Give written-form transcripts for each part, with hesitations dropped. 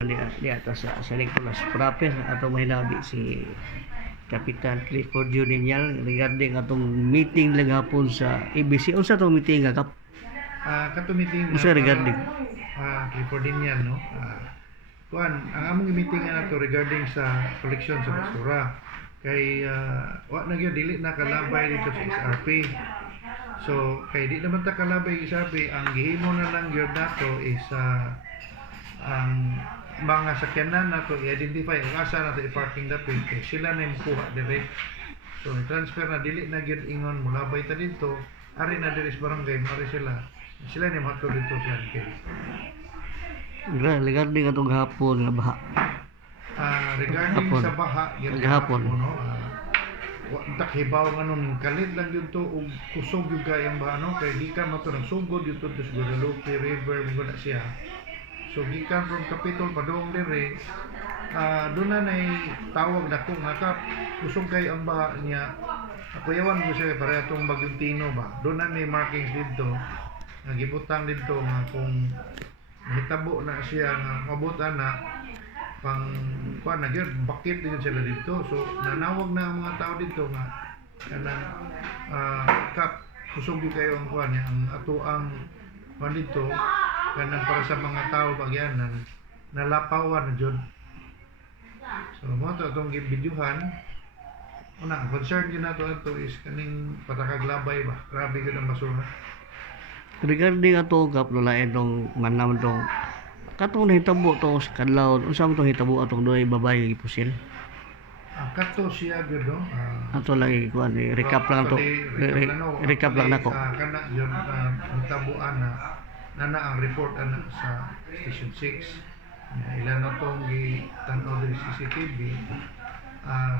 Di ato sa Nicolas proper ato mahinabi si Kapitan Clifford Junior regarding atong meeting lang hapon sa ABC. Unsa tong meeting nga kap? Kato meeting Unsa regarding? Clifford din yan, no? Ang among meeting na to regarding sa koleksyon sa basura. Kay wa na gyud dili na kalabay dito sa SRP. So kay di naman ta kalabay isabi, ang gihimo na lang gyud nato is ang mga sakyanan nato i-identify kung asa nato i-parking dapit kay sila na mukuha dire. So transfer na dili na gyud ingon mulabay ta dito, ari na diri sa barangay, ari sila ni mato dito sa kay. Regarding atong hapon nga baha. Regarding Hapon. sa baha gyud Hapon. no, wa takibaw nganon kalit lang yun to ug kusog yung kayang baha no, kay gikan mo to nagsugod yun to sa Guadalupe River mo na siya. So gikan from Capitol padung dire doon na tawag na kung kusog kay ang baha niya. Kuyawan ko siya para itong Bagyong Tino ba, doon na may markings dito nga gibutang dito nga kung hitabo na siya nga mabutan na pang na gyud bakit din sila dito. So nanawag na ang mga tao dito nga kanang kap kusog gyud kayo ang kuan niya ang ato ang dito kanang para sa mga tao bagyanan nalapawan na jud. So mo to atong gibidyuhan una concern gyud nato ato is kaning patakaglabay ba, grabe gyud ang basura. Regarding ato kap lulaen tong manam tong katong nahitabo to sa kadlaw, unsa man tong hitabo atong duay babae nga gipusil? Kato siya gyud no. Ato lang ikuan recap lang to. Recap lang nako. Kana yun tabuan na nana ang report ana sa Station 6. Ilan na tong gitan-aw diri CCTV.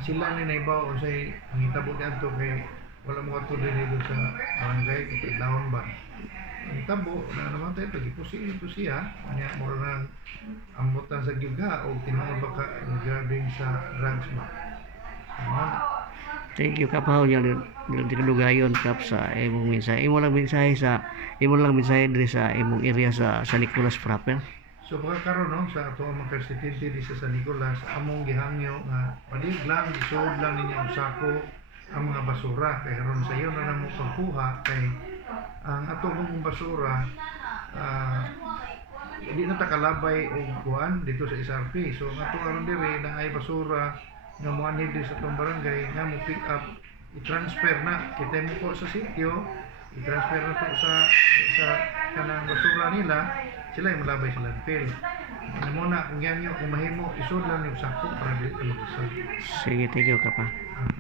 Sila ni naibaw unsay ang hitabo niadto kay wala mo ato diri sa barangay kay Laon ba. Ang tabo na naman tayo pag-ipusin ito siya kanya mo nang amutan sa giga o tinuod baka regarding sa drugs ba. Thank you kapahaw niya kadugayon kap sa imong mensahe. Imo lang mensahe diri sa imong area sa Nicolas proper. So pagkakaroon no sa ato ang mga presidente di sa San Nicolas among gihangyo nga palig lang isuod lang ninyo ang sako ang mga basura kay karon sa iyo na namo pagkuha kay ang ato mong basura hindi na takalabay og kuan dito sa SRP. So nga ato aron diri na ay basura nga mo ani sa atong barangay nga mo pick up i-transfer na kita mo ko sa sitio i-transfer na to sa kanang basura nila sila yung malabay sa landfill. Ano muna kung yan nyo kung mahimo isod lang yung sako para dito mag-isod. Sige, thank you kapa.